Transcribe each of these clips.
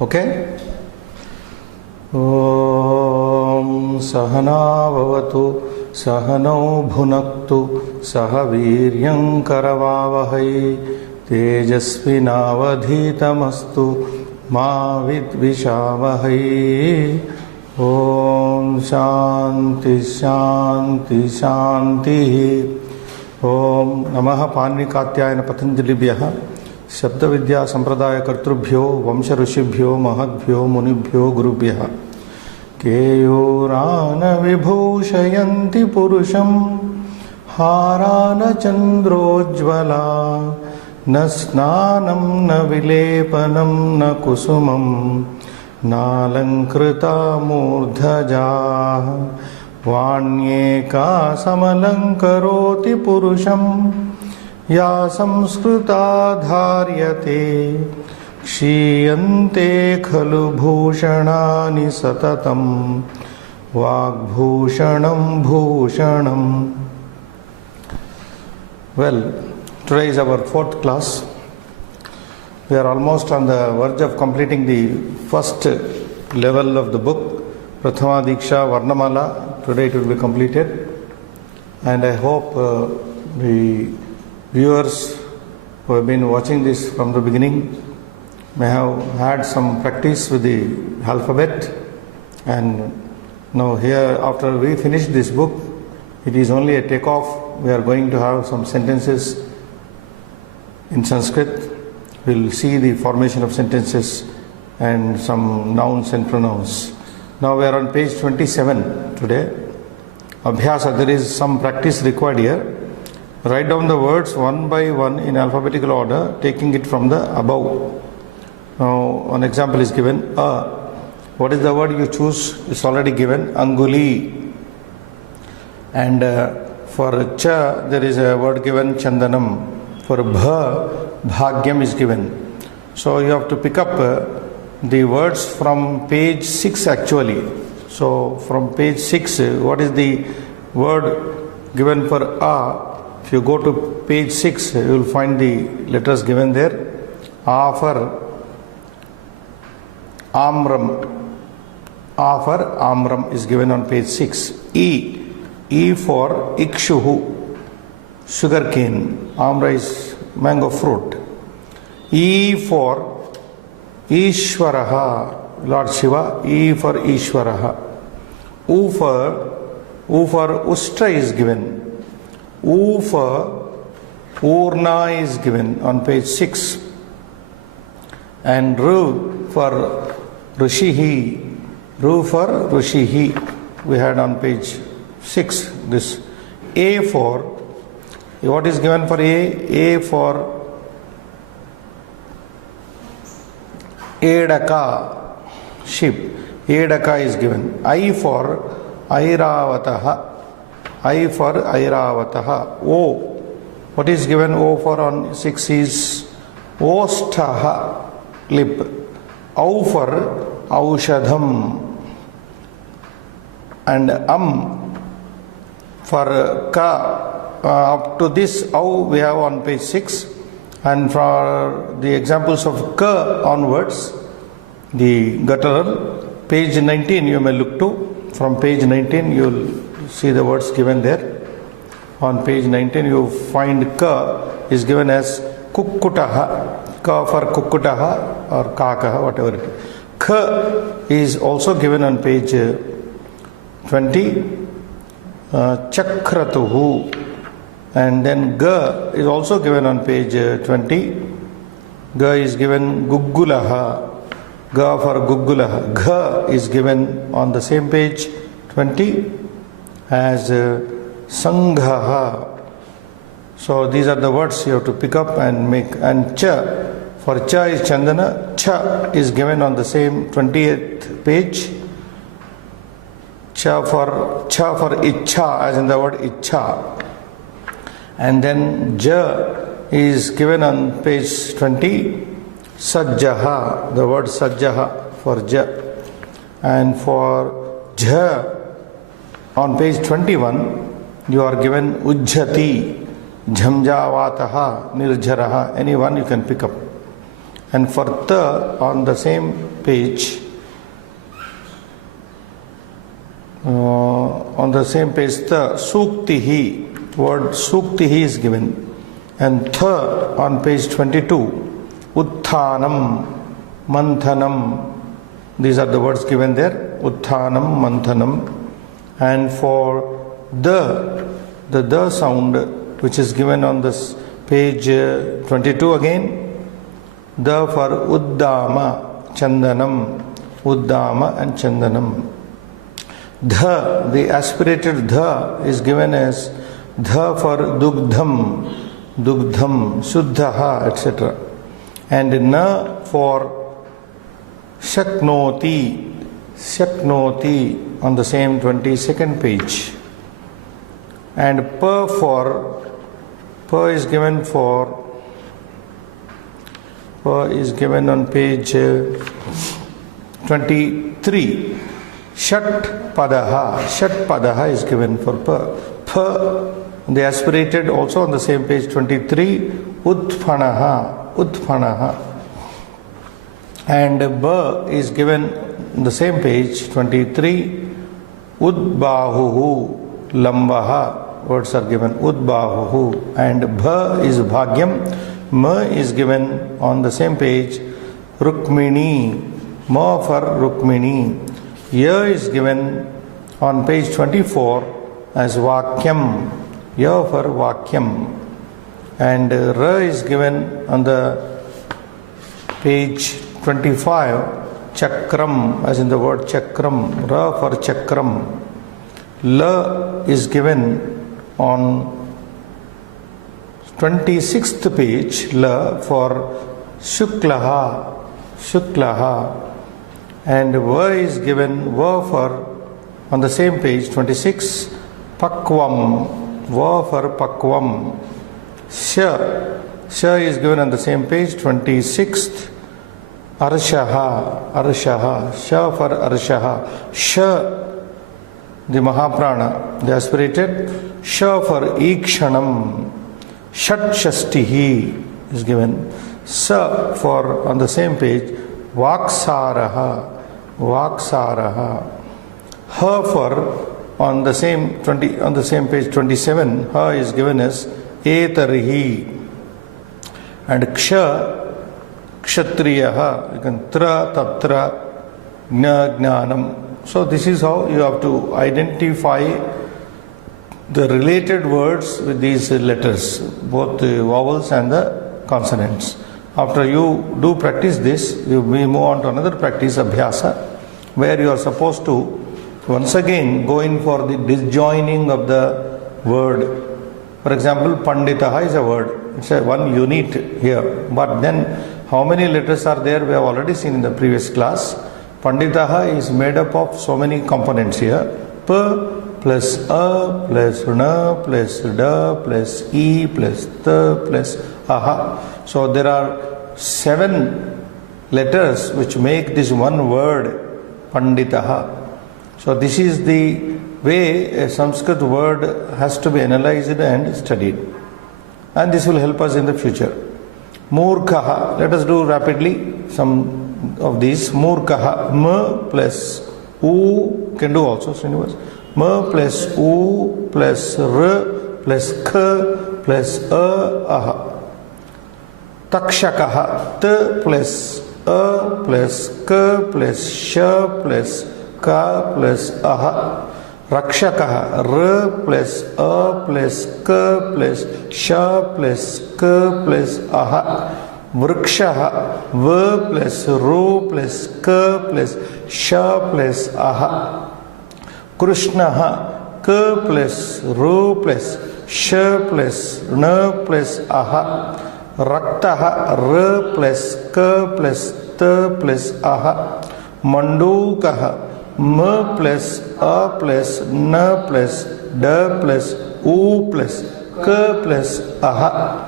Okay? Om Sahana Bhavatu Sahanau Bhunaktu Sahaviryam Karavavahai Tejasvinavadhitamastu Ma Vidvishavahai. Om Shanti Shanti Shanti. Om Namaha Panikatyayana Patanjalibhyaha Shabda Vidya Sampradaya Kartrubhyo Vamsha Rishibhyo Mahadbhyo Munibhyo Gurubhyaha Keyurana Vibhushayanti Purusham Harana Chandrojvala Na Snanam Na Vilepanam Na Kusumam Nalankrita Murdhaja Vanyeka Samalankaroti Purusham Ya Samskrita Dharyate Kshiyante Khalu Bhushanani Satatam Vagbhushanam Bhushanam. Well, today is our fourth class. We are almost on the verge of completing the first level of the book, Prathama Diksha Varnamala. Today it will be completed, and I hope the viewers who have been watching this from the beginning may have had some practice with the alphabet, and now here after we finish this book, it is only a takeoff. We are going to have some sentences in Sanskrit. We will see the formation of sentences and some nouns and pronouns. Now we are on page 27 today. Abhyasa, there is some practice required here. Write down the words one by one in alphabetical order, taking it from the above. Now, an example is given. What is the word you choose? It's already given. Anguli. And for cha, there is a word given. Chandanam. For bha, bhagyam is given. So you have to pick up the words from page 6 actually. So from page 6, what is the word given for a? If you go to page 6, you will find the letters given there. A for Amram. A for Amram is given on page 6. E for Ikshuhu, sugar cane. Amra is mango fruit. E for Ishwaraha, Lord Shiva. E for Ishwaraha. U for Ustra is given. U for Urna is given on page 6. And Ru for Rishihi. Ru for Rishihi we had on page 6. This A for, what is given for A? A for Edaka, sheep. Edaka is given. I for Airavataha. I for Airavataha. O, what is given O for on 6 is Ostaha, lip. Au for Aushadham. And for Ka, up to this Au we have on page 6. And for the examples of Ka onwards, the guttural, page 19 you may look to. From page 19 you will see the words given there. On page 19 you find Ka is given as Kukkutaha. Ka for Kukkutaha or Kakaha, whatever it is. Ka is also given on page 20. Chakratuhu. And then Ga is also given on page 20. Ga is given Guggulaha. Ga for Guggulaha. Gha is given on the same page 20 as Sanghaha. So these are the words you have to pick up and make. And Cha, for Cha is Chandana. Cha is given on the same 28th page. Cha for Ichha, as in the word Ichha. And then Ja is given on page 20. Sajjaha, the word Sajjaha for Ja. And for Jha, on page 21, you are given Ujjati, Jhamjavataha, Nirjaraha, any one you can pick up. And for the, on the same page, the suktihi, word suktihi is given. And tha on page 22, utthanam, manthanam, these are the words given there, utthanam, manthanam. And for the sound which is given on this page 22 again, the for uddama, chandanam, uddama and chandanam. The aspirated dha is given as dha for dugdham, dugdham, shuddhaha, etc. And na for shaknoti, shaknoti on the same 22nd page. And pa is given on page 23. Shat padaha is given for pa. The aspirated also on the same page 23. Udphanaha. And ba is given on the same page 23. Udbahuhu, lambaha. Words are given udbahuhu. And bha is bhagyam. Ma is given on the same page rukmini. Ma for rukmini. Ya is given on page 24 as vakyam. Ya for vakyam. And ra is given on the page 25 chakram, as in the word chakram. Ra for chakram. La is given on 26th page, la for shuklaha, shuklaha. And va is given, va for on the same page 26, pakvam, va for pakvam. Sha is given on the same page 26th, arshaha, arshaha, sha for arshaha. Sha, the mahaprana, the aspirated. Sha for ikshanam. Shat shashtihi is given. Sa for on the same page vaksaraha, vaksaraha. Ha for on the same page 27, ha is given as etarihi. And ksha, kshatriyaha, you can tra, tatra, jna, jnanam. So this is how you have to identify the related words with these letters, both the vowels and the consonants. After you do practice this, we move on to another practice, abhyasa, where you are supposed to once again go in for the disjoining of the word. For example, panditaha is a word. It's a one unit here. But then how many letters are there? We have already seen in the previous class. Panditaha is made up of so many components here. P plus A plus N plus D plus E plus T plus Aha. So there are 7 letters which make this one word Panditaha. So this is the way a Sanskrit word has to be analyzed and studied. And this will help us in the future. Murkhaha. Let us do rapidly some of these. Murkhaha. M plus U can do also, Srinivas. M plus U plus R plus K plus A Aha. Takshakaha. T plus A plus K plus Sh plus K plus Aha. Rakshakaha. R plus A plus K plus Sh plus K plus Aha. Vrikshaha. V plus Ru plus K plus Sh plus Aha. Krishnaha. K plus Ru plus Sh plus N plus Aha. Raktaha. R plus K plus T plus Aha. Mandukaha. M plus A plus N plus D plus U plus K plus Aha.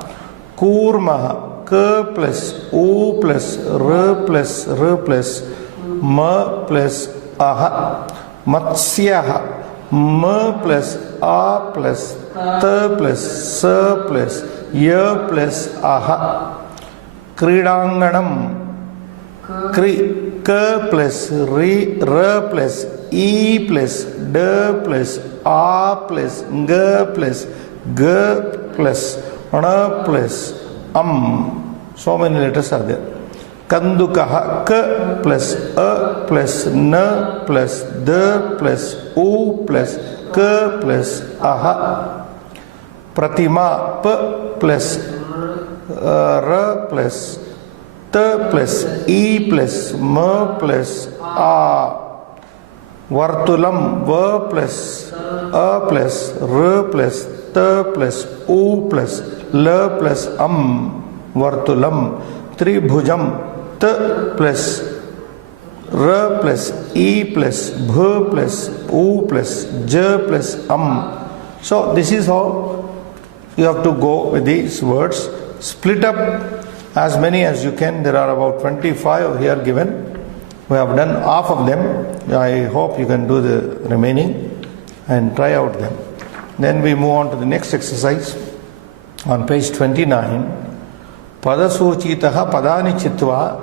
Kurmaha. K plus U plus R plus M plus Aha. Matsyaha. M plus A plus T plus S plus Y plus Aha. Kridanganam. K plus R plus E plus D plus A plus G plus G plus N plus So many letters are there. Kandukaha. K plus A plus N plus D plus U plus K plus Aha. Pratima. P plus R plus T plus E plus M plus A. Vartulam. V plus A plus R plus T plus U plus L plus Vartulam. Tribhujam. T plus R plus E plus B plus U plus J plus So this is how you have to go with these words. Split up as many as you can. There are about 25 here given. We have done half of them. I hope you can do the remaining and try out them. Then we move on to the next exercise on page 29. Padasuchitaha padani chitva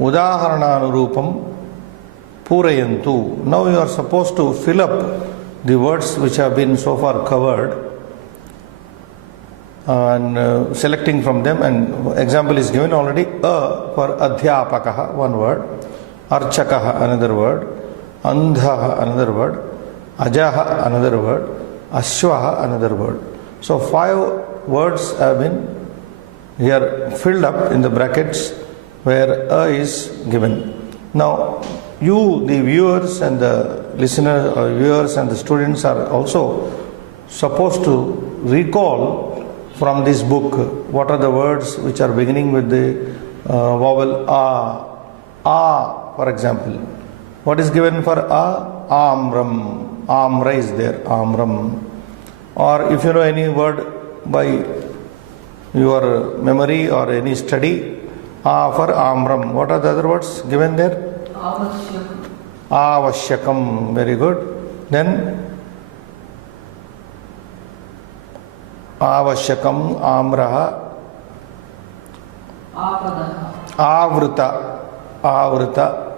udaharananurupam purayantu. Now you are supposed to fill up the words which have been so far covered and selecting from them, and example is given already. A for adhyapakaha, one word. Archakaha, another word. Andhaha, another word. Ajaha, another word. Ashwaha, another word. So 5 words have been here filled up in the brackets where A is given. Now you, the viewers and the listeners, or viewers and the students, are also supposed to recall from this book what are the words which are beginning with the vowel A. A, for example. What is given for A? Amram. Amra is there. Amram. Or if you know any word by your memory or any study, A for Amram. What are the other words given there? Avashyakam. Avashyakam. Very good. Then Avashyakam, Amraha, Apadaha, Avrita, Avrita,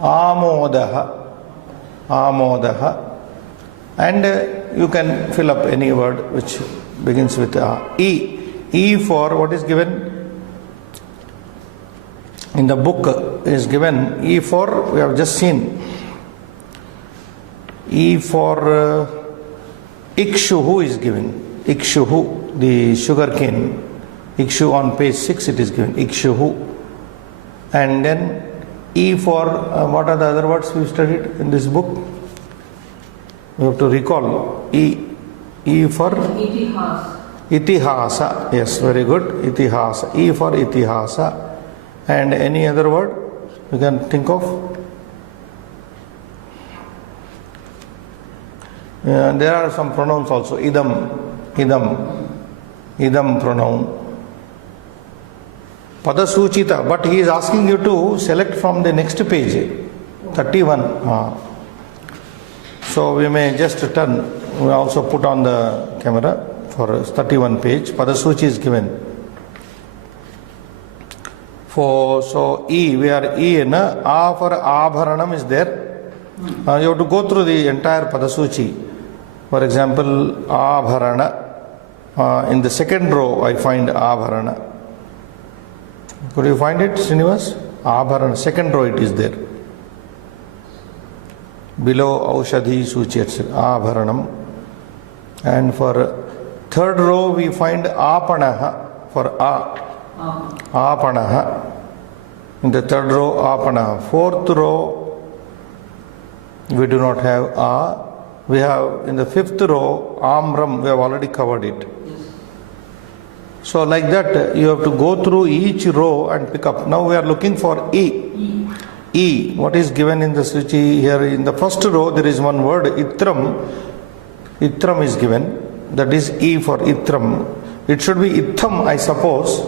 Amodaha, Amodaha, and you can fill up any word which begins with A. E. E for what is given in the book is given. E for, we have just seen. E for Ikshuhu is given. Ikshuhu, the sugar cane. Ikshu on page 6 it is given. Ikshuhu. And then E for what are the other words we studied in this book? We have to recall. E. E for Itihas. Itihasa. Yes, very good. Itihasa. E for Itihasa. And any other word you can think of? There are some pronouns also. Idam. Idam. Idam pronoun. Padasuchita. But he is asking you to select from the next page. 31. So we may just turn. We also put on the camera for 31 page. Padasuchi is given. So E, we are E, na? A for Abharanam is there. You have to go through the entire Padasuchi. For example, Abharana. In the second row I find Abharana. Could you find it, Srinivas? Abharana, second row it is there. Below Aushadhi Suchi, etc. Abharanam. And for third row we find Apanaha for A. Apanaha. In the third row, Apanaha. Fourth row, we do not have A. We have in the fifth row, Amram. We have already covered it. So like that, you have to go through each row and pick up. Now we are looking for E. E. What is given in the Suchi here? In the first row, there is one word, Itram. Itram is given. That is E for Itram. It should be Itham, I suppose.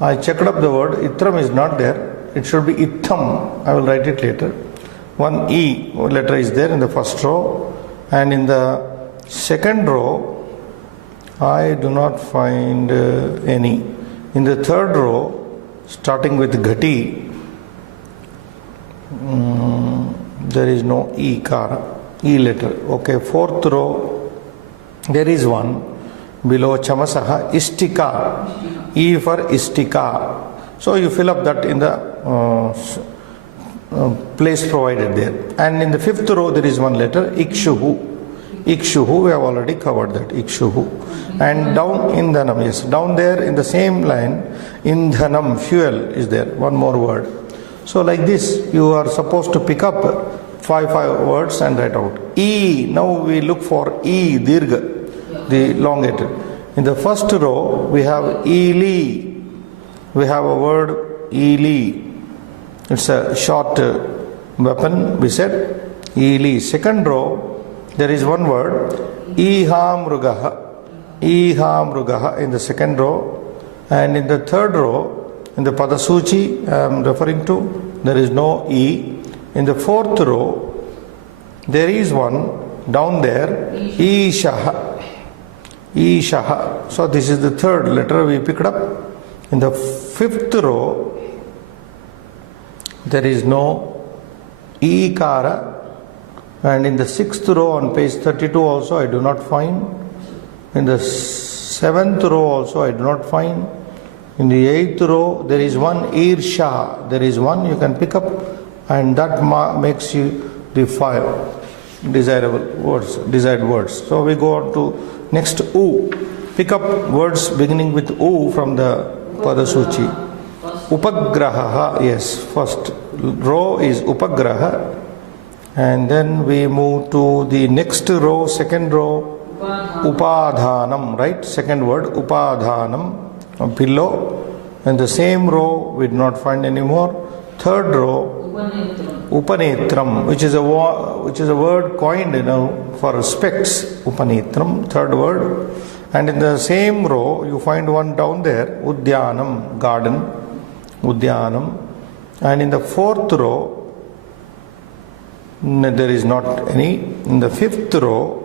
I checked up the word. Itram is not there. It should be Itham. I will write it later. One E letter is there in the first row. And in the second row, I do not find any. In the third row, starting with Ghati, there is no E kara, E letter. Okay, fourth row, there is one. Below Chamasaha, Istika, E for Istika. So you fill up that in the place provided there. And in the fifth row, there is one letter, Ikshuhu. Ikshuhu, we have already covered that, Ikshuhu. And down Indhanam, yes, down there in the same line, Indhanam, fuel is there, one more word. So like this, you are supposed to pick up five words and write out. E, now we look for E, Dirgha, the elongated. In the first row, we have Eli. We have a word Eli. It's a short weapon, we said. Eli. Second row, there is one word, Ihamrugaha. Ihamrugaha in the second row. And in the third row, in the Padasuchi I am referring to, there is no E. In the fourth row, there is one down there, Ishaha. Ishaha. So this is the third letter we picked up. In the fifth row, there is no Ikara. And in the sixth row on page 32 also I do not find. In the seventh row also I do not find. In the eighth row there is one Irsha. There is one you can pick up, and that makes you the five desired words. So we go on to next U. Pick up words beginning with U from the Padasuchi. Upagraha, yes, first row is Upagraha. And then we move to the next row, second row, Upadhanam, right? Second word, Upadhanam, below. And the same row we do not find anymore. Third row, Upanetram, which is a word coined, for specs. Upanetram, third word. And in the same row, you find one down there, Udyanam, garden, Udyanam. And in the fourth row, there is not any. In the fifth row,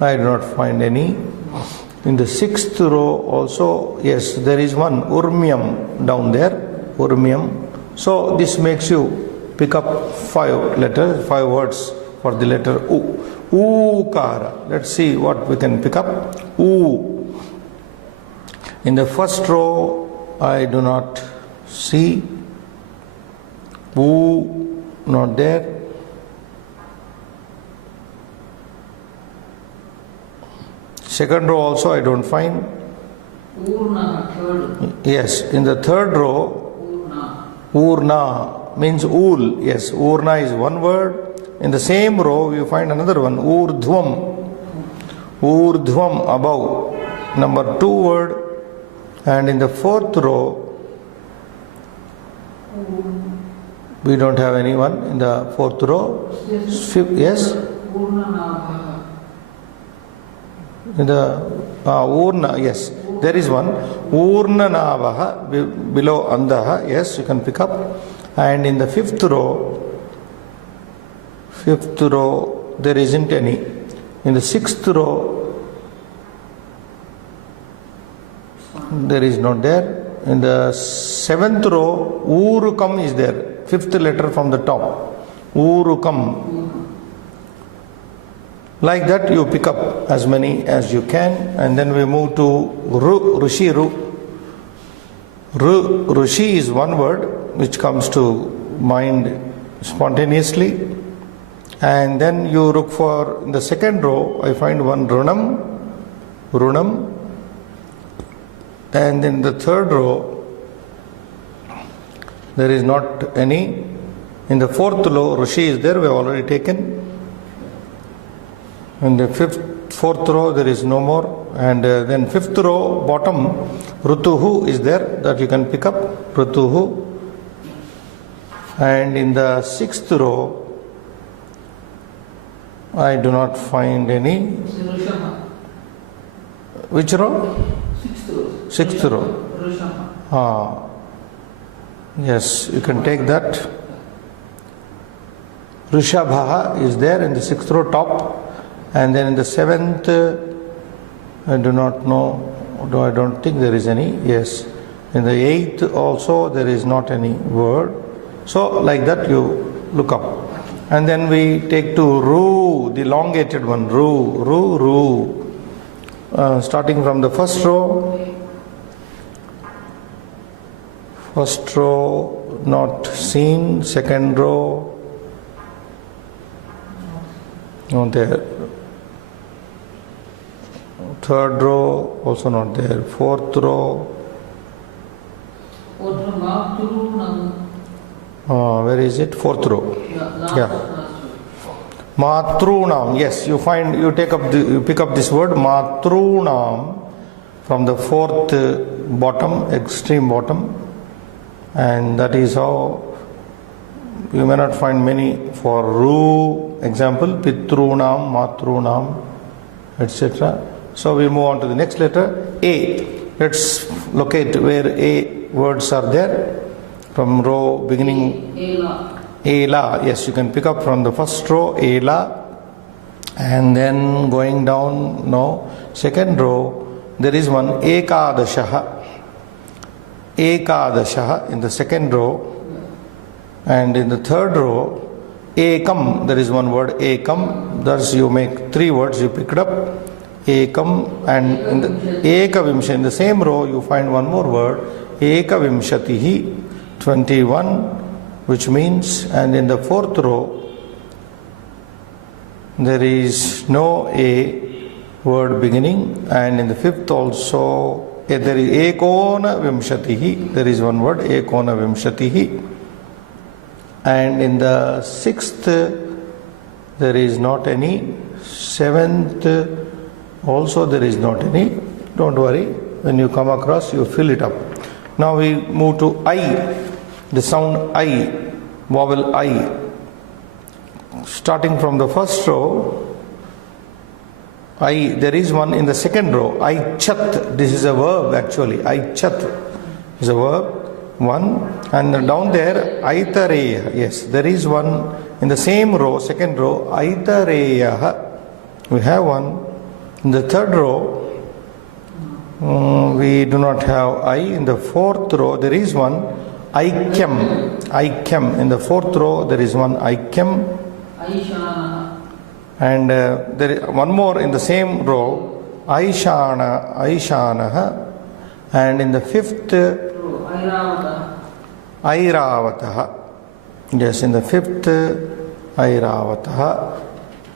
I do not find any. In the sixth row also, yes, there is one, Urmyam, down there, Urmyam. So this makes you pick up five words for the letter U. Ukara. Let's see what we can pick up. U. In the first row, I do not see. U, not there. Second row also I don't find. Urna, third. Yes, in the third row, Urna means wool. Yes, Urna is one word. In the same row, you find another one, Urdhvam. Urdhvam, above. Number 2 word. And in the fourth row, we don't have anyone in the fourth row. Yes? In the Urna, yes, there is one. Urna Navaha, below Andaha, yes, you can pick up. And in the fifth row, there isn't any. In the sixth row, there is not there. In the seventh row, Urukam is there. Fifth letter from the top. Urukam. Like that you pick up as many as you can, and then we move to Rushi. Rushi is one word which comes to mind spontaneously. And then you look for, in the second row, I find one Runam. And in the third row, there is not any. In the fourth row, Rushi is there, we have already taken. In the fourth row, there is no more. And then fifth row, bottom, Rutuhu is there, that you can pick up, Rutuhu. And in the sixth row, I do not find any. Which row? Sixth row. Yes, you can take that. Rishabha is there in the sixth row, top. And then in the seventh, I do not know, I don't think there is any. Yes. In the eighth also there is not any word. So like that you look up. And then we take to ru, the elongated one, ru, ru, ru. Starting from the first row. First row not seen, second row not there. Third row also not there. Fourth row. Where is it? Fourth row. Yeah. Matrunam. Yes, you pick up this word matrunam from the fourth bottom, extreme bottom, and that is how you may not find many for ru. Example: pitrunam, matrunam, etc. So we move on to the next letter, A. Let's locate where A words are there. From row beginning, Ela. Yes, you can pick up from the first row, Ela. And then going down, no. Second row, there is one Ekadashaha. Ekadashaha in the second row. And in the third row, Ekam. There is one word, Ekam. Thus you make three words, you pick it up. Ekam. And in the Ekavimsha, in the same row, you find one more word, Ekavimshatihi. 21, which means, and in the fourth row there is no A word beginning, and in the fifth also there is Ekona Vimshatihi, there is one word Ekona Vimshatihi, and in the sixth there is not any, seventh also there is not any. Don't worry, when you come across you fill it up. Now we move to I, the sound I, vowel I. Starting from the first row, I, there is one in the second row, I chat. This is a verb actually, I chat is a verb, one. And down there, Aitareya, yes, there is one in the same row, second row, Aitareya. We have one. In the third row, we do not have I. In the fourth row there is one Aikyam. Aikyam. In the fourth row there is one Aikyam. And there is one more in the same row, Aishana. Aishanaha. And in the fifth, Airavataha. Yes, in the fifth, Airavataha.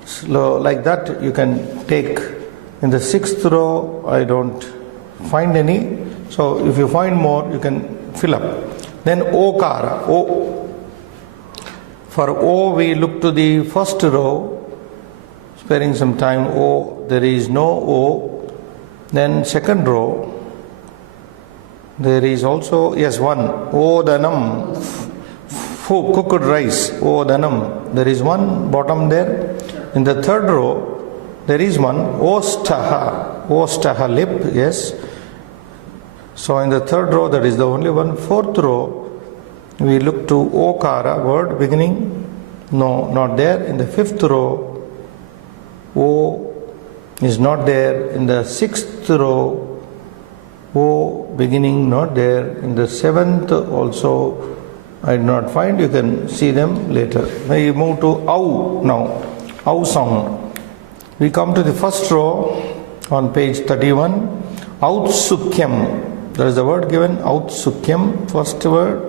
So like that you can take. In the sixth row I don't find any, so if you find more you can fill up. Then Okara, O. For O we look to the first row, sparing some time. O, there is no O. Then second row there is also, yes, one, Odanam, cooked rice, Odanam, there is one bottom there. In the third row there is one Ostaha, Ostaha, lip, yes. So in the third row that is the only one. Fourth row we look to Okara, word beginning, no, not there. In the fifth row O is not there. In the sixth row O beginning not there. In the seventh also I did not find, you can see them later. We move to Au now, Au sound. We come to the first row on page 31, Autsukyam. There is the word given, Autsukyam, first word.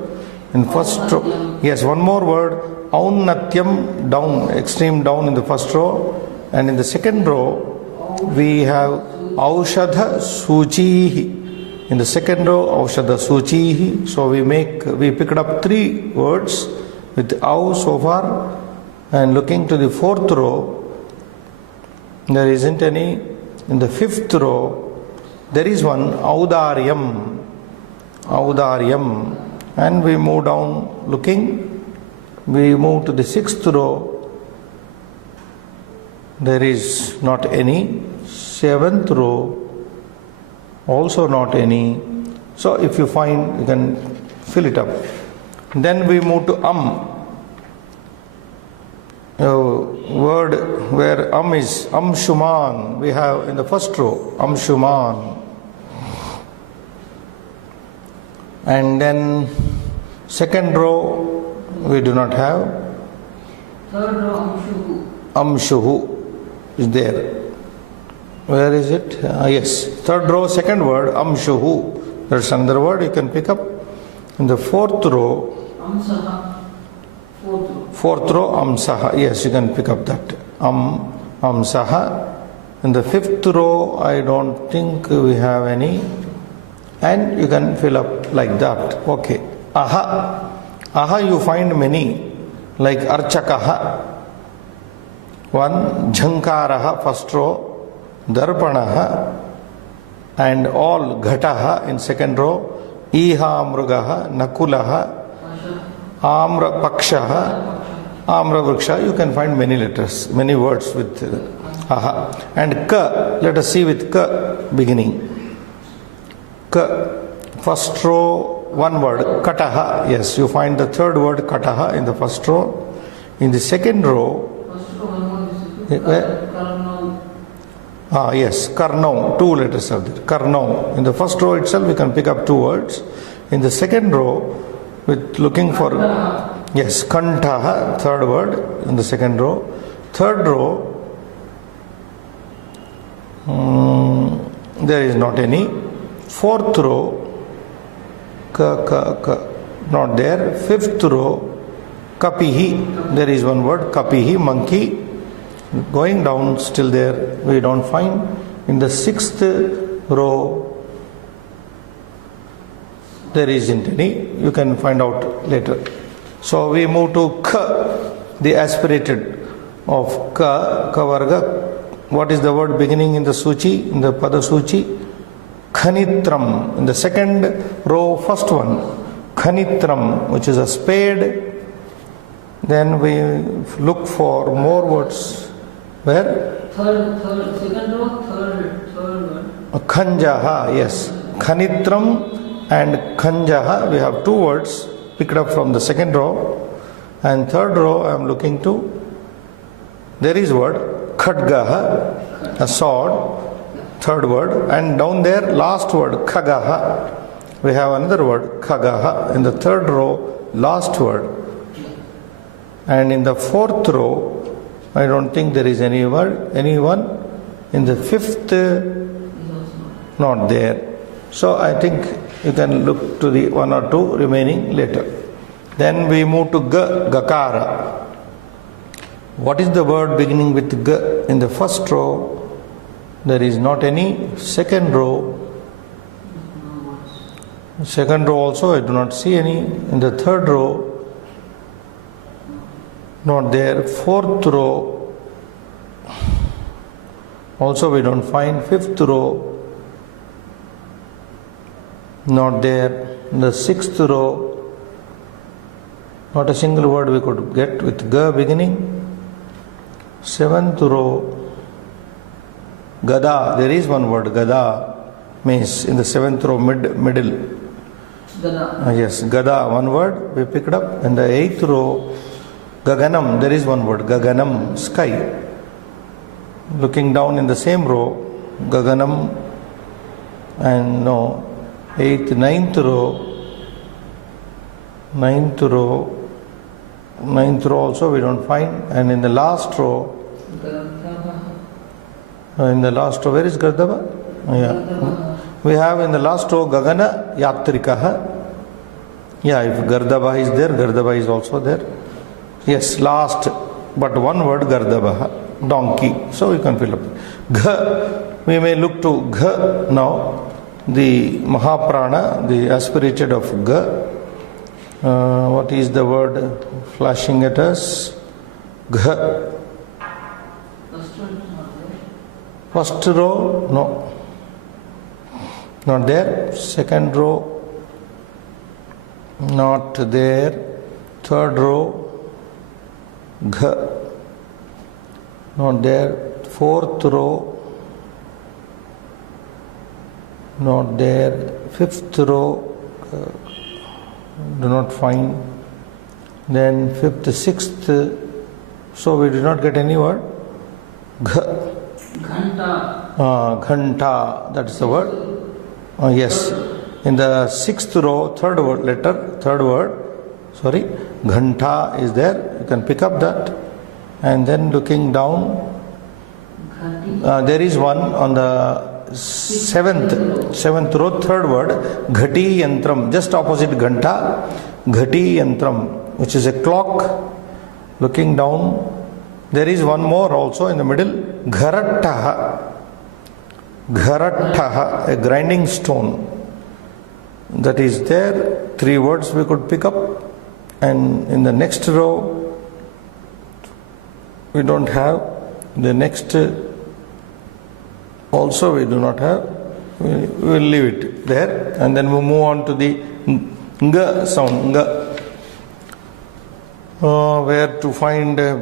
In first row, yes, one more word, Aunatyam, down, extreme down in the first row. And in the second row, we have Aushadha Suchihi. In the second row, Aushadha Suchihi. So we picked up three words with Au so far. And looking to the fourth row, there isn't any. In the fifth row, there is one Audaryam. Audaryam. And we move down looking. We move to the sixth row. There is not any. Seventh row, also not any. So if you find, you can fill it up. Then we move to A word where is Shuman. We have in the first row Shuman. And then second row we do not have. Third row, Amshuhu. Amshuhu is there. Where is it? Yes, third row, second word, Amshuhu. That's another word you can pick up. In the fourth row, Amsaha. Fourth row. fourth row, Amsaha. Yes, you can pick up that. Amsaha. In the fifth row, I don't think we have any. And you can fill up like that. Okay. Aha. Aha you find many. Like Archakaha. One, Jhankaraha, first row. Darpanaha. And all Ghataha in second row. Iha Mrugaha, Nakulaha, Amra Pakshaha, Amra Vriksha. You can find many letters, many words with Aha. And Ka, let us see with Ka beginning. Ka, first row, one word, Kataha. Yes, you find the third word Kataha in the first row. In the second row, First row, one more is Karnau. Yes, Karnau, two letters are there. Karnau. In the first row itself, we can pick up two words. In the second row, with looking for, yes, Kantaha, third word in the second row. Third row, there is not any. Fourth row, not there. Fifth row, Kapihi, there is one word, Kapihi, monkey. Going down, still there, we don't find. In the sixth row, there isn't any. You can find out later. So we move to Ka, the aspirated of Ka, Kavarga. What is the word beginning in the Suchi, in the Pada Suchi? Khanitram. In the second row, first one, Khanitram, which is a spade. Then we look for more words. Where? Second row, third word. Khanjaha, yes. Khanitram and Khanjaha, we have two words picked up from the second row. And third row, I am looking to, there is word, Khadgaha, a sword, third word. And down there, last word, Khagaha. We have another word, Khagaha. In the third row, last word. And in the fourth row, I don't think there is any word, anyone. In the fifth, not there. So I think you can look to the one or two remaining later. Then we move to Gakara. What is the word beginning with G? In the first row, there is not any. Second row also I do not see any. In the third row, not there. Fourth row, also we don't find. Fifth row, not there. In the sixth row, not a single word we could get with G beginning. Seventh row, Gada, there is one word, Gada, means in the seventh row, middle. Gada. Yes, Gada, one word we picked up. In the eighth row, Gaganam, there is one word, Gaganam, sky. Looking down in the same row, Gaganam, and no, eighth, ninth row also we don't find. And in the last row, where is Gardaba? Yeah. We have in the last row, Gagana Yatrikaha. Yeah, if Gardaba is there, Gardaba is also there. Yes, last, but one word, Gardabaha, donkey. So you can fill up. Gha, we may look to Gha now, the Mahaprana, the aspirated of Gha. What is the word flashing at us? Gha. First row, no, not there. Second row, not there. Third row, Gha, not there. Fourth row, not there. Fifth row, do not find. Then fifth, sixth, so we did not get any word. Ghanta. Ghanta, that is the word. Yes, In the sixth row, third word, Ghanta is there. You can pick up that. And then looking down, there is one on the seventh row, third word, Ghati Yantram, just opposite Ghanta, Ghati Yantram, which is a clock. Looking down, there is one more also in the middle, Gharattaha, a grinding stone. That is there, three words we could pick up. And in the next row, we don't have. The next also we do not have. We will leave it there. And then we move on to the Nga sound. Nga. Where to find a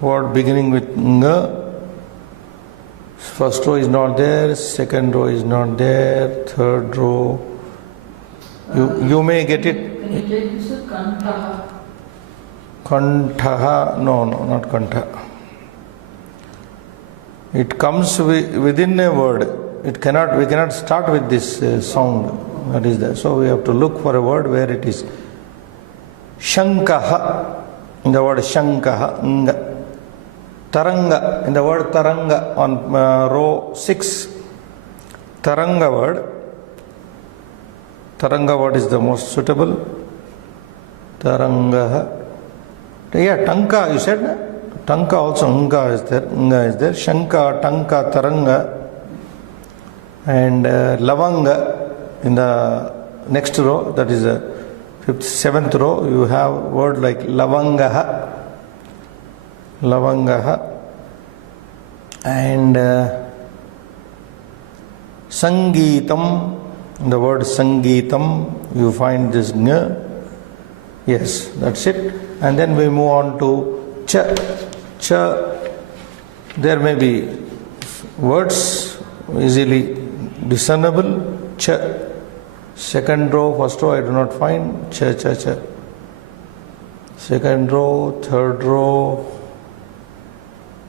word beginning with Nga? First row is not there, second row is not there, third row. You may get it. Can you take this Kantaha? Kantaha, no, not Kantha. It comes within a word. We cannot start with this sound that is there. So we have to look for a word where it is. Shankaha, in the word Shankaha, Nga. Taranga, in the word Taranga on row 6. Taranga word is the most suitable. Taranga. Yeah, Tanka, you said? Tanka also, Nga is there. Shanka, Tanka, Taranga. And Lavanga in the next row, that is the 7th row, you have word like Lavangaha. And Sangeetam, the word Sangeetam, you find this Nga. Yes, that's it. And then we move on to Cha. There may be words easily discernible. Cha. Second row, first row I do not find. Cha. Second row, third row,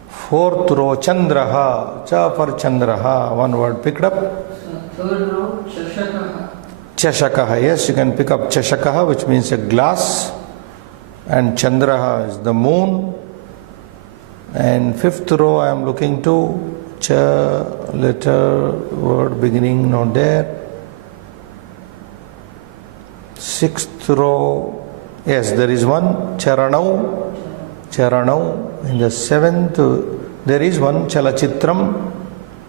fourth row, Chandraha. Cha for Chandraha. One word picked up. Third row, Chashakaha. Chashakaha. Yes, you can pick up Chashakaha, which means a glass. And Chandraha is the moon. And fifth row I am looking to. Cha, letter, word beginning, not there. Sixth row, yes, there is one. Charanau. In the seventh, there is one. Chalachitram,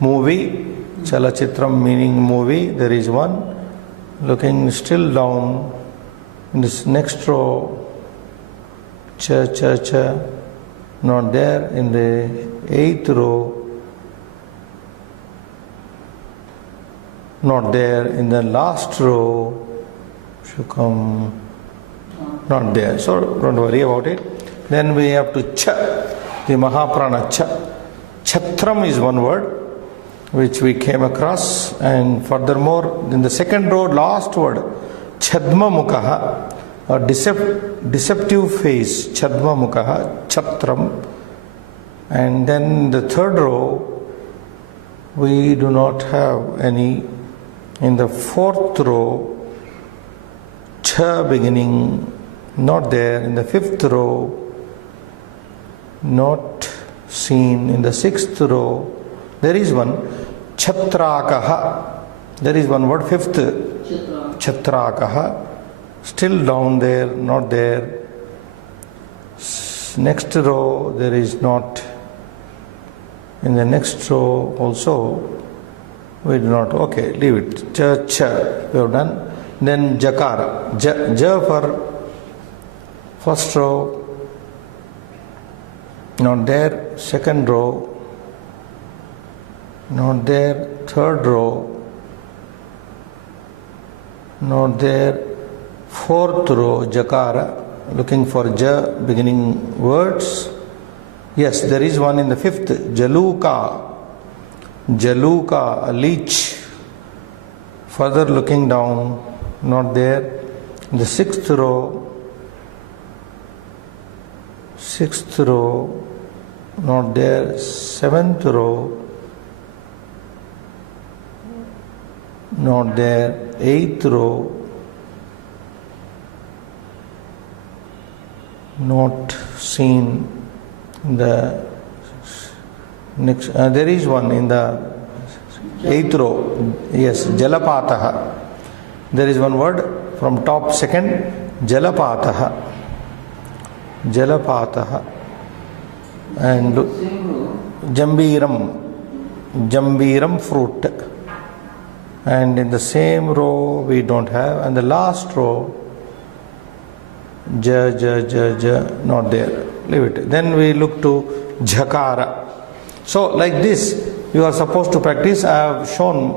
movie. Chalachitram meaning movie. There is one. Looking still down in this next row. Cha. Not there. In the 8th row, not there. In the last row, Shukam, not there. So don't worry about it. Then we have to Cha, the Mahaprana Cha. Chatram is one word which we came across. And furthermore, in the second row, last word, Chadma Mukaha. A deceptive face, Chadma Mukaha, Chatram. And then the third row, we do not have any. In the fourth row, Cha beginning, not there. In the fifth row, not seen. In the sixth row, there is one, Chatrakaha. There is one word, fifth, Chatrakaha. Still down there, not there. Next row, there is not. In the next row also, we do not. Okay, leave it. Cha, we have done. Then Jakara. Ja for first row, not there. Second row, not there. Third row, not there. Fourth row, Jakara, looking for Ja beginning words. Yes, there is one in the fifth, Jaluka, a leech. Further looking down, not there. In the sixth row, not there. Seventh row, not there. 8th row, not seen in the next. There is one in the 8th row. Yes, Jalapataha. There is one word from top second, Jalapataha. Jalapataha. And Jambiram fruit. And in the same row we don't have. And the last row, Ja, not there. Leave it. Then we look to Jhakara. So like this, you are supposed to practice. I have shown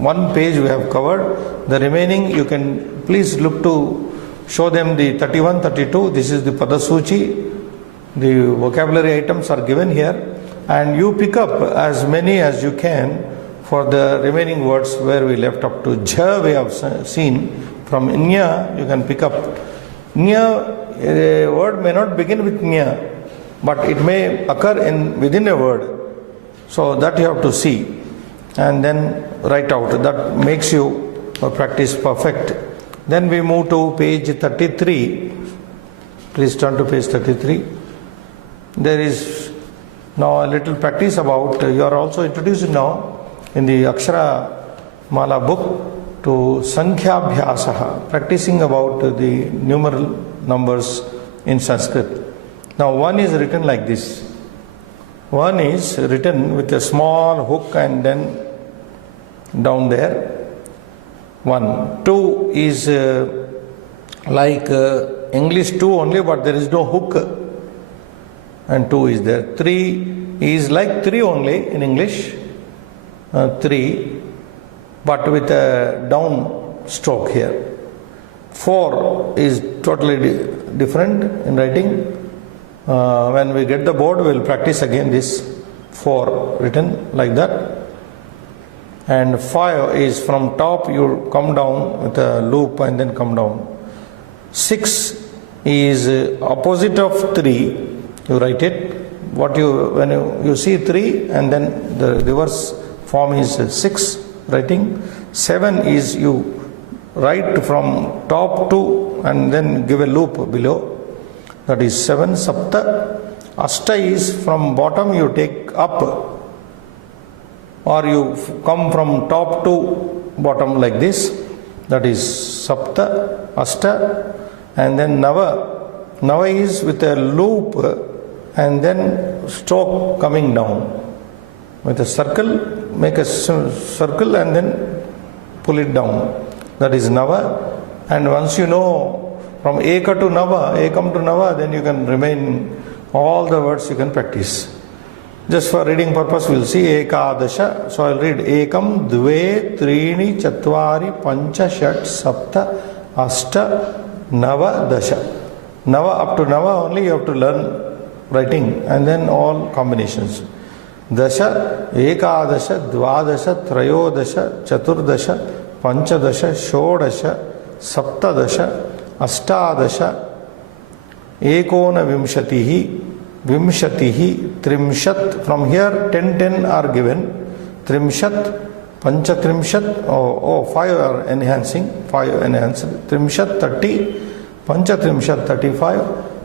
one page we have covered. The remaining you can please look to show them the 31, 32. This is the Padasuchi. The vocabulary items are given here. And you pick up as many as you can for the remaining words where we left up to Jha we have seen. From Nya you can pick up. Nya, a word may not begin with Nya, but it may occur within a word. So that you have to see and then write out. That makes you practice perfect. Then we move to page 33. Please turn to page 33. There is now a little practice about, you are also introduced now in the Akshara Mala book to Sankhya Abhyasaha, practicing about the numeral numbers in Sanskrit. Now one is written like this. One is written with a small hook and then down there. 1. 2 is like English 2 only, but there is no hook. And 2 is there. 3 is like 3 only in English. 3, but with a down stroke here. 4 is totally different in writing. When we get the board, we will practice again this 4 written like that. And 5 is from top you come down with a loop and then come down. 6 is opposite of 3. You write it. When you see 3 and then the reverse form is 6 writing. 7 is you write from top to and then give a loop below. That is 7 sapta. Ashta is from bottom you take up, or you come from top to bottom like this. That is sapta, ashta. And then nava. Nava is with a loop and then stroke coming down. With a circle, make a circle and then pull it down. That is nava. And once you know from eka to nava, ekam to nava, then you can remain all the words you can practice. Just for reading purpose, we will see ekadasha. So I will read ekam, dve, trini, chatvari, pancha, shat, sapta, ashta, nava, dasha. Nava up to nava only you have to learn writing and then all combinations. Dasha, ekadasha, dvadasha, trayodasha, chaturdasha, panchadasha, shodasha, saptadasha, ashtadasha, ekona vimshatihi, vimshatihi, trimshat. From here 10 are given. Trimshat, panchatrimshat, 5 are enhancing, 5 enhanced. Trimshat 30, panchatrimshat 35,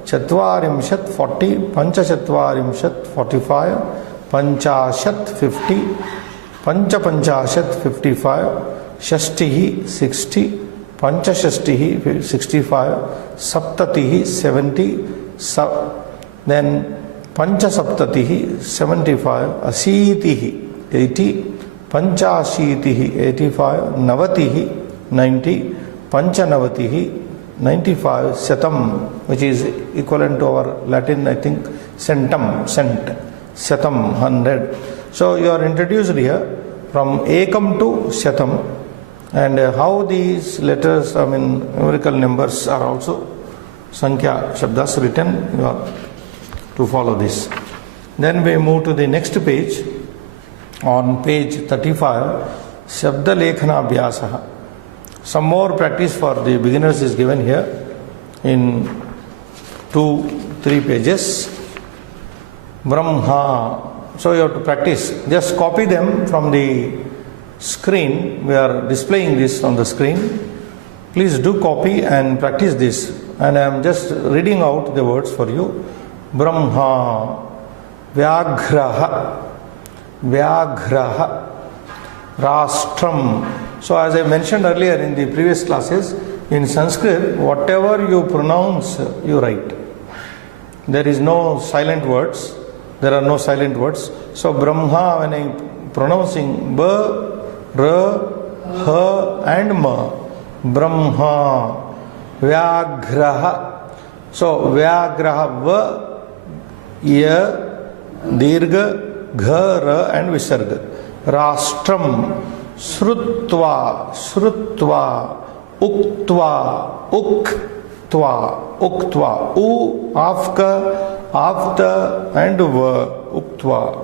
chatvarimshat 40, panchachatvarimshat 45, panchashat 50, panchashat 55, shashtihi 60, panchashashtihi 65, saptatihi 70, then panchasaptatihi 75, asitihi 80, panchashitihi 85, navatihi 90, panchanavatihi 95, satam, which is equivalent to our Latin, I think, centum, cent, satam, 100. So you are introduced here from ekam to satam, and how these letters, numerical numbers are also sankhya shabdas written. You have to follow this. Then we move to the next page. On page 35, Shabda Lekhana Abhyasaha. Some more practice for the beginners is given here in 2-3 pages. Brahma. So you have to practice. Just copy them from the screen. We are displaying this on the screen. Please do copy and practice this. And I am just reading out the words for you. Brahma, Vyagraha, Vyagraha, Rastram. So as I mentioned earlier in the previous classes, in Sanskrit, whatever you pronounce, you write. There is no silent words. There are no silent words. So Brahma, when I am pronouncing B, R, H and Ma, Brahma, Vyagraha. So Vyagraha, V, Ya, Dirgha, Gha, Ra and Visarga. Rastram, Srutva, Srutva, Uktva, Uktva, Uktva, U, Afka, After and Va, Uktva.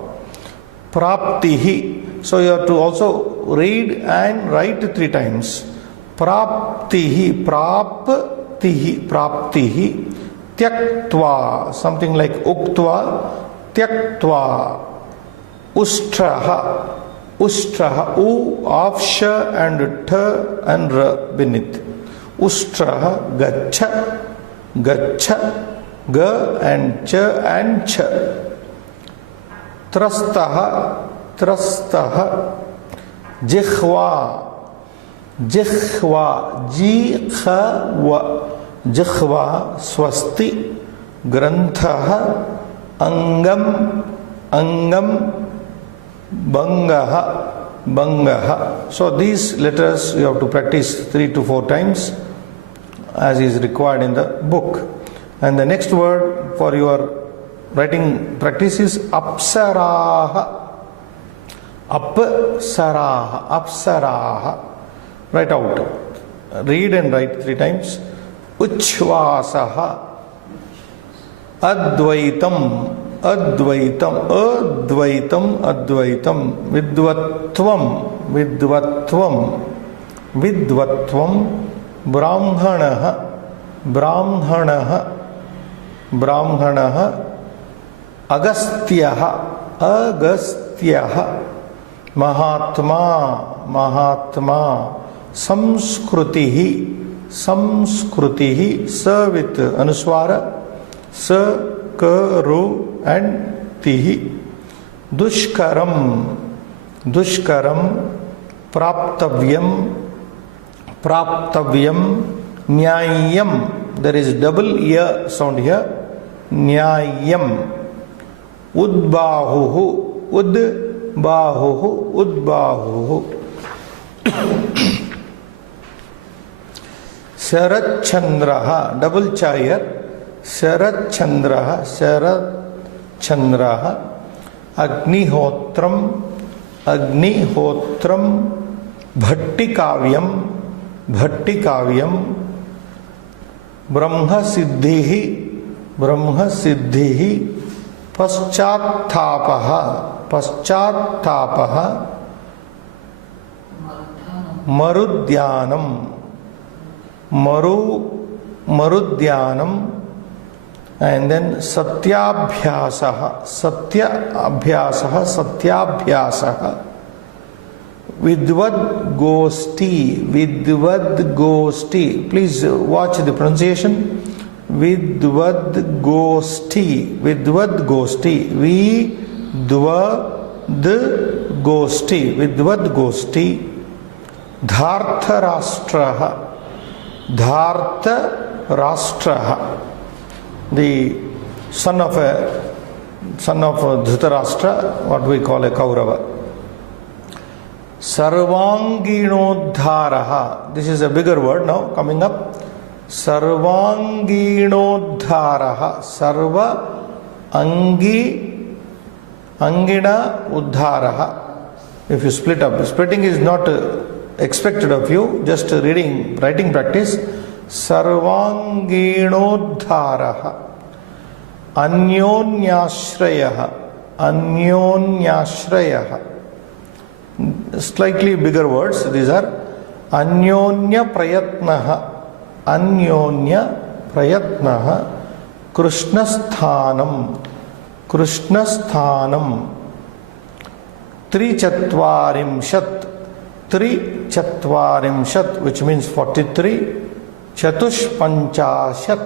Praptihi. So you have to also read and write 3 times. Praptihi, Praptihi, Praptihi. Tyaktva, something like Uktva, Tyaktva. Ustraha, Ustraha, U, Afsha and Tha and Ra beneath. Ustraha, Gacha, Gacha, Ga and Cha and Cha. Trastaha, Trastaha. Jihva, Jihva, Jihva, Jihva, Swasti. Granthaha, Angam, Angam, Bangaha, Bangaha. So these letters you have to practice 3 to 4 times as is required in the book. And the next word for your writing practice is Apsaraha. Apsaraha, Apsaraha. Write out. Read and write 3 times. Uchvasaha. Advaitam, Advaitam, Advaitam, Advaitam. Vidvatvam, Vidvatvam, Vidvatvam. Brahmanaha, Brahmanaha, Brahmanaha. Agastyaha, Agastyaha. Mahatma, Mahatma. Samskrutihi, Samskrutihi. Sa with Anuswara. Sa, Ka, Ru and Tihi. Dushkaram, Dushkaram. Praptavyam, Praptavyam. Nyayam. There is double ya sound here. Nyayam. Udbahuhu, Udbahuhu, Udbahuhu. Sharachandraha, double chayar. Sharachandraha, Sharachandraha. Agnihotram, Agnihotram. Bhattikavyam, Bhattikavyam. Brahma Siddhihi, Brahma Siddhihi. Paschathapaha, Paschathapaha. Marudhyanam, Marudhyanam. And then Satyabhyasaha, Satyabhyasaha, Satyabhyasaha. Vidvad Gosti, Vidvad Gosti. Please watch the pronunciation. Vidvad Gosti, Vidvad Gosti. Vidvad Gosti, Vidvad Gosti. Dhartha Rashtraha, Dhartha Rashtraha. The son of Dhritarashtra, what we call a Kaurava. Sarvanginodharaha. This is a bigger word now coming up. Sarvanginodharaha. Sarva Angina Uddharaha. If you split up, splitting is not expected of you, just reading, writing practice. Sarvanginodharaha. Anyonyashrayaha, Anyonyashrayaha. Slightly bigger words, these are. Anyonya Prayatnaha, Anyonya Prayatnaha. Krishnasthanam, Krishnasthanam. Trichatvarimshat, Chatvarimshat, which means 43. Chatushpanchashat,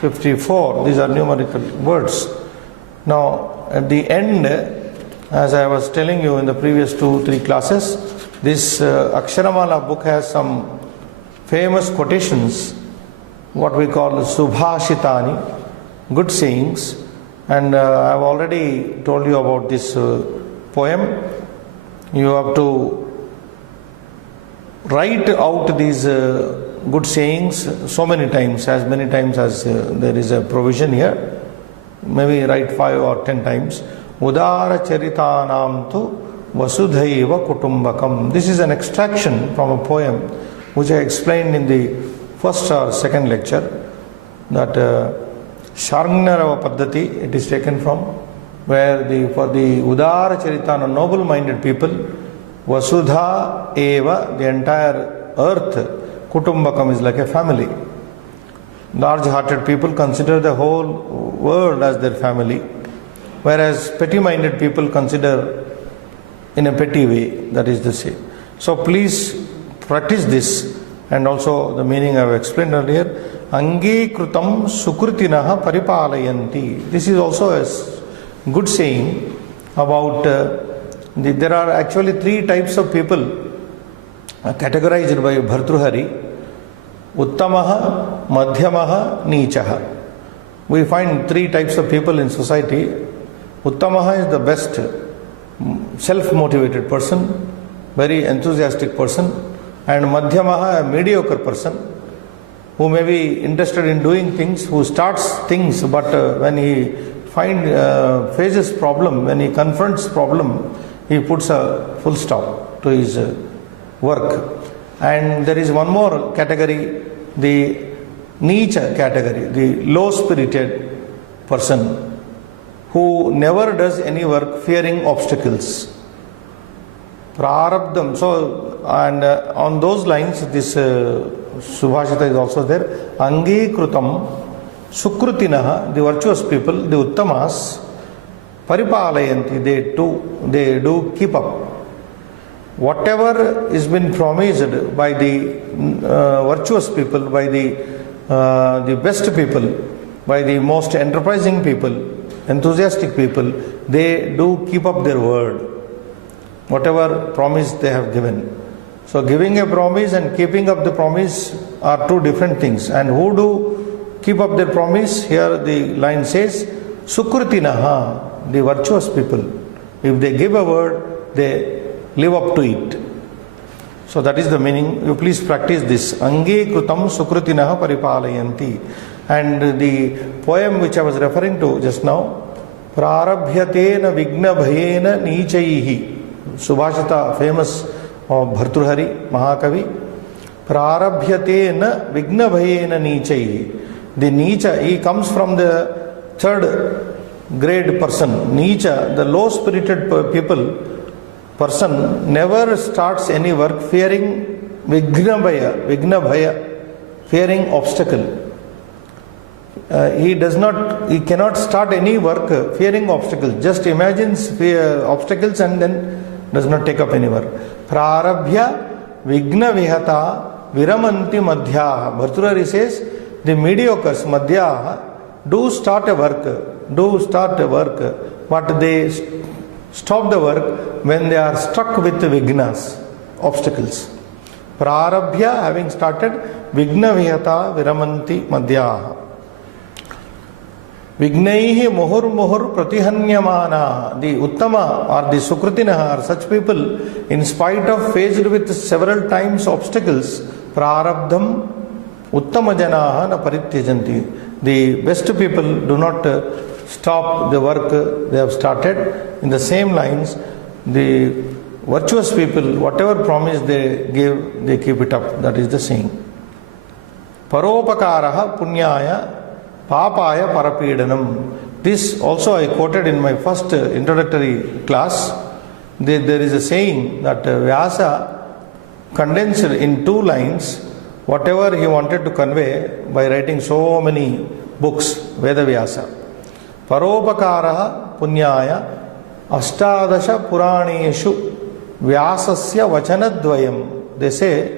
54. These are numerical words. Now, at the end, as I was telling you in the previous 2-3 classes, this Aksharamala book has some famous quotations, what we call Subhashitani, good sayings. And I have already told you about this poem. You have to write out these good sayings so many times as there is a provision here. Maybe write 5 or 10 times. Udara charitanam tu vasudhaiva kutumbakam. This is an extraction from a poem which I explained in the first or second lecture, that Shargnarava Paddhati, it is taken from, where for the Udara Charitana, noble-minded people, Vasudha Eva, the entire earth, Kutumbakam is like a family. Large-hearted people consider the whole world as their family, whereas petty-minded people consider in a petty way, that is the same. So please practice this, and also the meaning I have explained earlier. Angikrutam sukrutinaha paripalayanti. This is also a good saying about there are actually 3 types of people categorized by Bhartruhari. Uttamaha, Madhyamaha, Nichaha. We find 3 types of people in society. Uttamaha is the best, self-motivated person, very enthusiastic person, and Madhyamaha, a mediocre person, who may be interested in doing things, who starts things, but when he faces problem, when he confronts problem, he puts a full stop to his work. And there is one more category, the Nicha category, the low-spirited person who never does any work fearing obstacles. Prarabdham. So, and on those lines, this Subhashita is also there. Angikrutam Sukrutinaha, the virtuous people, the Uttamas, Paripalayanti, they do keep up. Whatever is been promised by the virtuous people, by the best people, by the most enterprising people, enthusiastic people, they do keep up their word. Whatever promise they have given. So giving a promise and keeping up the promise are 2 different things. And who do keep up their promise? Here the line says, Sukrutinaha, the virtuous people. If they give a word, they live up to it. So that is the meaning. You please practice this. Ange krutam sukrutinaha paripalayanti. And the poem which I was referring to just now, Prarabhyatena vigna bhayena nichaihi. Subhashita, famous of Bhartruhari, Mahakavi. Prarabhyatena vigna bhayena nichaihi. The Nicha, he comes from the 3rd grade person. Nicha, the low-spirited person, never starts any work fearing vigna bhaya, fearing obstacle. He cannot start any work fearing obstacles. Just imagines obstacles and then does not take up any work. Prarabhya vigna vihata viramanti madhyaha. Bhartrahari says, the mediocres, madhyaha, do start a work, but they stop the work when they are struck with vignas, obstacles. Prarabhya, having started, vigna vihata viramanti madhyaha. Vignaihi muhur pratihanyamana. The Uttama or the Sukrutinaha are such people, in spite of faced with several times obstacles, prarabdham uttama janaha na parityajanti. The best people do not stop the work they have started. In the same lines, the virtuous people, whatever promise they give, they keep it up. That is the saying. Paropakaraha punyaya Papaya Parapidanam. This also I quoted in my first introductory class. There is a saying that Vyasa condensed in 2 lines whatever he wanted to convey by writing so many books, Veda Vyasa. Paropakaraha Punyaya Ashtadasha Puraneshu Vyasasya Vachanadvayam. They say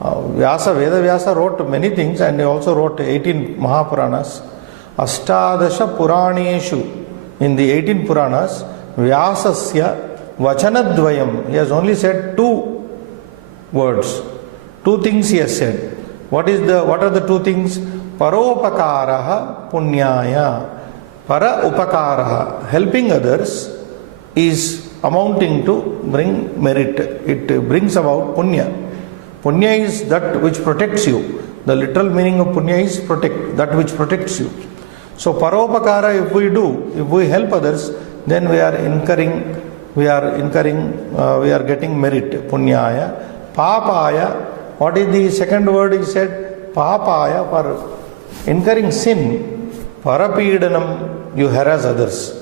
Veda Vyasa wrote many things and he also wrote 18 Mahapuranas. Ashtadasha Puraneshu, in the 18 Puranas, Vyasasya Vachanadvayam. He has only said 2 words. 2 things he has said. What are the 2 things? Paropakaraha Punyaya. Para upakaraha, helping others, is amounting to bring merit. It brings about punya. Punya is that which protects you. The literal meaning of punya is protect, that which protects you. So paropakara, if we help others, then we are getting merit, punyaya. Papaya, what is the second word he said? Papaya, for incurring sin. Parapidanam, you harass others.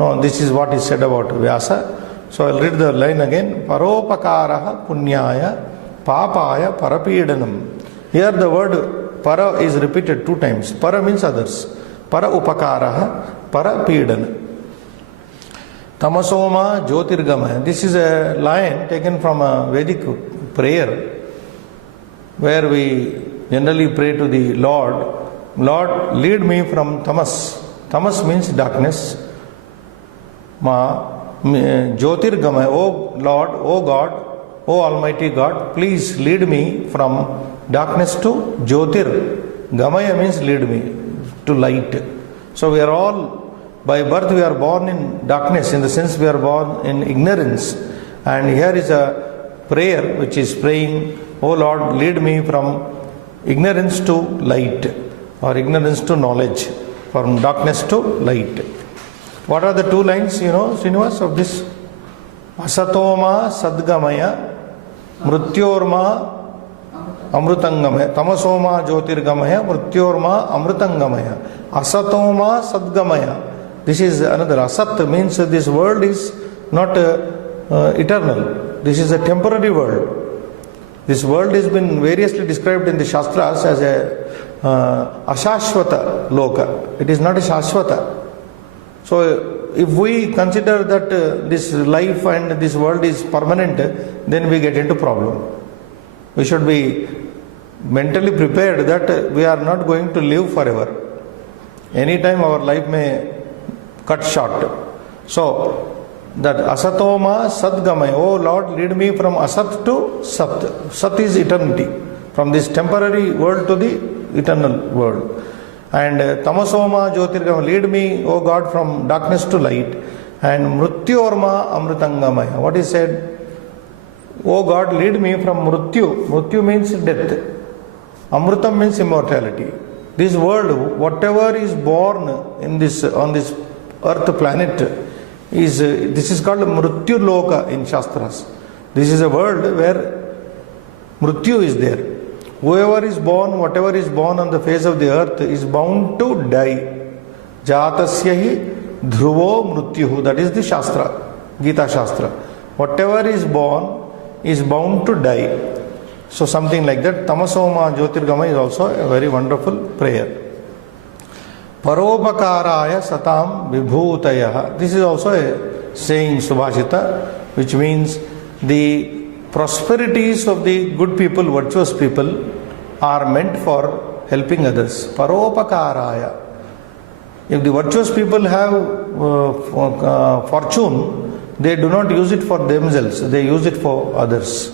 No, this is what is said about Vyasa. So I'll read the line again. Paropakaraha punyaya papaya parapidanam. Here the word para is repeated 2 times. Para means others. Para upakaraha parapidana. Tamasoma jyotirgama. This is a line taken from a Vedic prayer where we generally pray to the Lord. Lord, lead me from tamas. Tamas means darkness. Jyotirgamaya. Oh Lord, oh God, oh Almighty God, please lead me from darkness to Jyotir. Gamaya means lead me to light. So we are all, by birth we are born in darkness, in the sense we are born in ignorance. And here is a prayer which is praying, oh Lord, lead me from ignorance to light, or ignorance to knowledge, from darkness to light. What are the 2 lines, Srinivas, of this? Asatoma sadgamaya, mrityorma amrutangamaya. Tamasoma jyotirgamaya, mrityorma amrutangamaya. Asatoma sadgamaya. This is another. Asat means this world is not eternal. This is a temporary world. This world has been variously described in the Shastras as a ashashvata loka. It is not a shashvata. So if we consider that this life and this world is permanent, then we get into problem. We should be mentally prepared that we are not going to live forever. Anytime our life may cut short. So that asatoma sadgamaya, oh Lord, lead me from asat to sat. Sat is eternity, from this temporary world to the eternal world. And tamasoma jyotirgamaya, lead me, oh God, from darkness to light. And mrityorma amrutangamaya, what is said? Oh God, lead me from mrityu. Mrityu means death. Amrutam means immortality. This world, whatever is born in this on this earth planet, this is called mrityu loka in Shastras. This is a world where mrityu is there. Whoever is born, whatever is born on the face of the earth is bound to die. Jatasyahi dhruvo mrityuhu. That is the Shastra, Gita Shastra. Whatever is born is bound to die. So something like that. Tamasoma jyotirgama is also a very wonderful prayer. Paropakaraya satam vibhutayah. This is also a saying, Subhashita, which means the prosperities of the good people, virtuous people, are meant for helping others. Paropakaraya. If the virtuous people have fortune, they do not use it for themselves, they use it for others.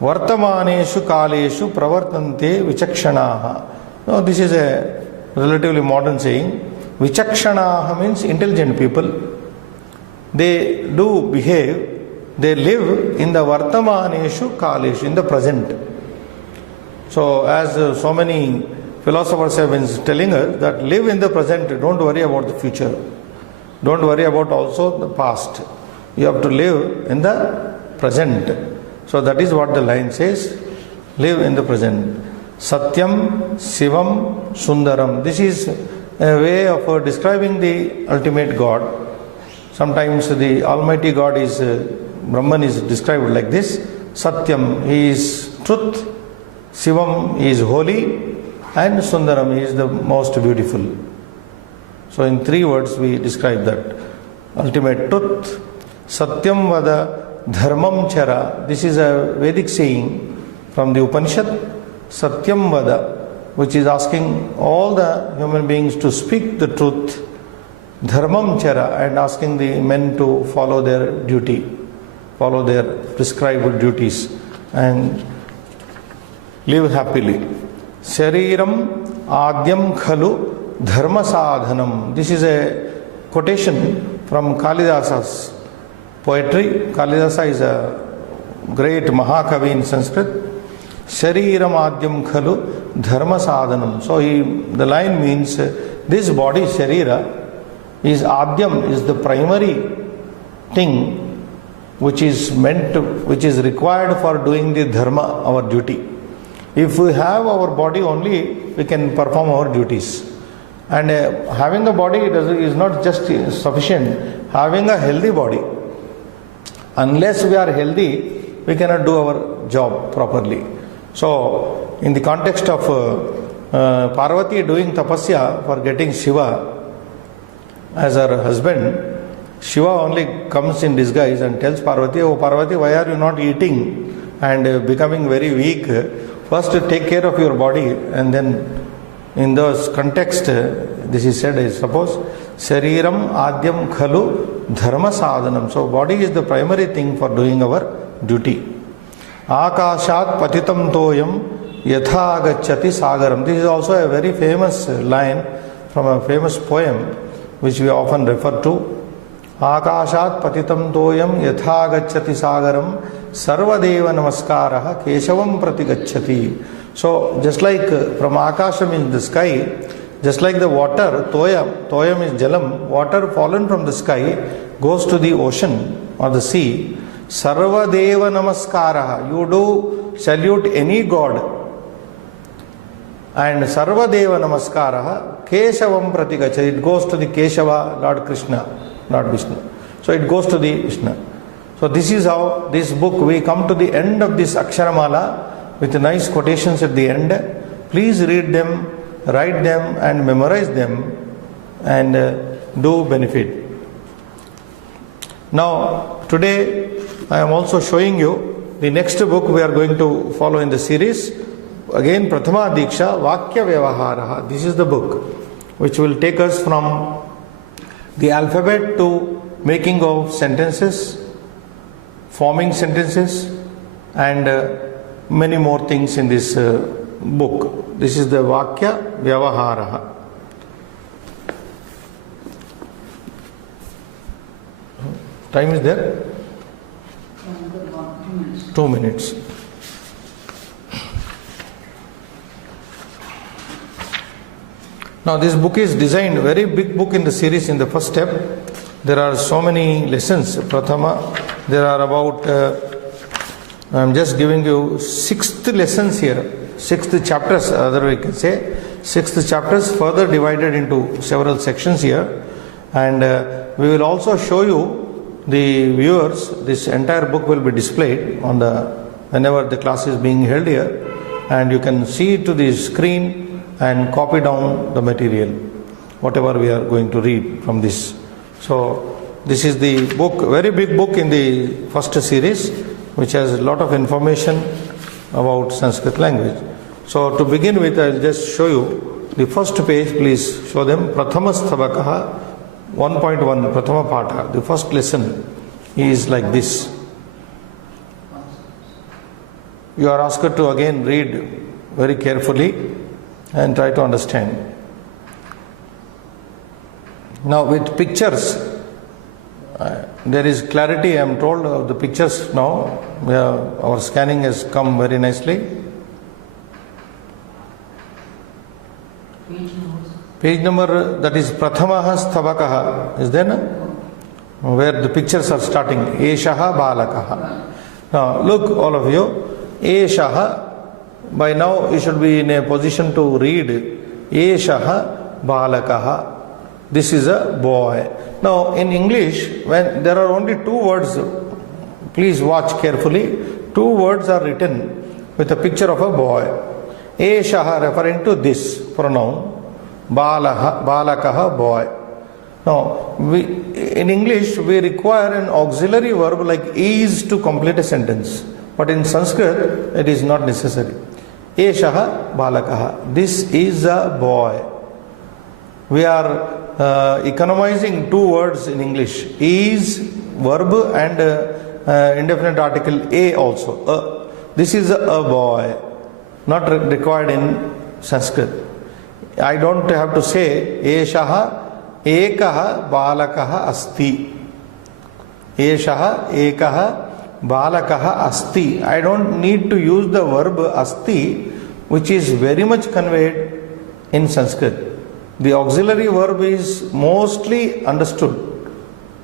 Vartamaneshu kaleshu pravartante vichakshanaha. Now this is a relatively modern saying. Vichakshanaha means intelligent people. They do behave, they live in the vartamaneshu kaleshu, in the present. So as so many philosophers have been telling us that live in the present, don't worry about the future. Don't worry about also the past. You have to live in the present. So that is what the line says. Live in the present. Satyam, Sivam, Sundaram. This is a way of describing the ultimate God. Sometimes the Almighty God is, Brahman is described like this. Satyam, He is truth. Sivam, He is holy. And Sundaram, He is the most beautiful. So in 3 words we describe that. ultimate truth. Satyam vada dharmam chara. This is a Vedic saying from the Upanishad. Satyam vada, which is asking all the human beings to speak the truth. Dharmam chara, and asking the men to follow their duty, follow their prescribed duties and live happily. Shariram adyam khalu dharma sadhanam. This is a quotation from Kalidasa's poetry. Kalidasa is a great Mahakavi in Sanskrit. Shariram adyam khalu dharma sadhanam. So the line means this body, Sharira, is adyam, is the primary thing which is required for doing the dharma, our duty. If we have our body only, we can perform our duties. And having a body is not just sufficient. Having a healthy body, unless we are healthy, we cannot do our job properly. So, in the context of Parvati doing tapasya for getting Shiva as her husband, Shiva only comes in disguise and tells Parvati, "Oh Parvati, why are you not eating and becoming very weak? First take care of your body." And then in those context, this is said, I suppose, Shariram adyam khalu dharma sadhanam. So body is the primary thing for doing our duty. Akashat patitam toyam yatha agacchati sagaram. This is also a very famous line from a famous poem which we often refer to. Akashat patitam toyam yatha agacchati sagaram sarvadeva namaskaraha keshavam prati gacchati. So just like from akasham in the sky, just like the water, toyam is jalam, water fallen from the sky goes to the ocean or the sea. Sarvadeva namaskaraha, you do salute any god, and Sarvadeva namaskaraha keshavam prati gacchati, it goes to the Keshava, Lord Krishna, Lord Vishnu. So it goes to the Vishnu. So this is how this book, we come to the end of this Aksharamala with nice quotations at the end. Please read them, write them and memorize them and do benefit. Now today I am also showing you the next book we are going to follow in the series. Again, Prathama Diksha, Vakya Vyavaharaha. This is the book which will take us from the alphabet to making of sentences, forming sentences, and many more things in this book. This is the Vakya Vyavaharaha. Time is there? 2 minutes. Now this book is designed, very big book in the series. In the first step there are so many lessons. Prathama, there are about I am just giving you 6th lessons here, 6th chapters, other we can say 6th chapters further divided into several sections here. And we will also show you the viewers, this entire book will be displayed on whenever the class is being held here, and you can see to the screen and copy down the material, whatever we are going to read from this. So this is the book, very big book in the first series, which has a lot of information about Sanskrit language. So to begin with, I will just show you the first page. Please show them. Prathama Stavakaha 1.1 Prathama Pata. The first lesson is like this. You are asked to again read very carefully and try to understand. Now with pictures, there is clarity, I am told, of the pictures now. Our scanning has come very nicely. Page number, that is Prathamaha Stavakaha, is there, no? Where the pictures are starting. Eshaha Balakaha. Now look, all of you, Eshaha, by now you should be in a position to read Eshaha Balakaha. This is a boy. Now in English, when there are only 2 words, please watch carefully. 2 words are written with a picture of a boy. Eshaha referring to this pronoun, Balakaha, boy. Now, in English, we require an auxiliary verb like is to complete a sentence. But in Sanskrit, it is not necessary. Eshaha balakaha. This is a boy. We are economizing two words in English. Is verb and indefinite article a also. This is a boy. Not required in Sanskrit. I don't have to say Eshaha Ekaha balakaha asti. Eshaha ekaha balakaha asti. I don't need to use the verb asti, which is very much conveyed in Sanskrit. The auxiliary verb is mostly understood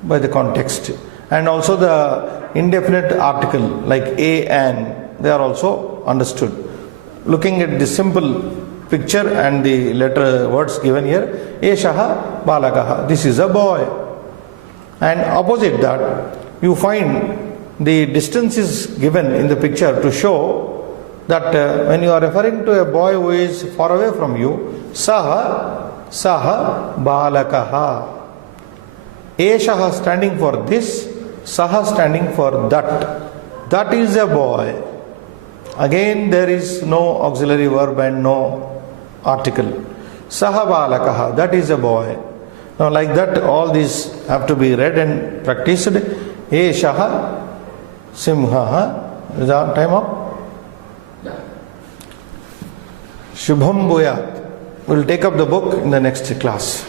by the context, and also the indefinite article like a and, they are also understood. Looking at the simple picture and the letter words given here, Eshaha balakaha, this is a boy. And opposite that, you find the distance is given in the picture to show that when you are referring to a boy who is far away from you, saha balakaha. Eshaha standing for this, saha standing for that. That is a boy. Again, there is no auxiliary verb and no article. Saha balakaha, that is a boy. Now, like that, all these have to be read and practiced. Eshaha simhaha. Is our time up? Yeah. Shubham Bhuyat. We'll take up the book in the next class.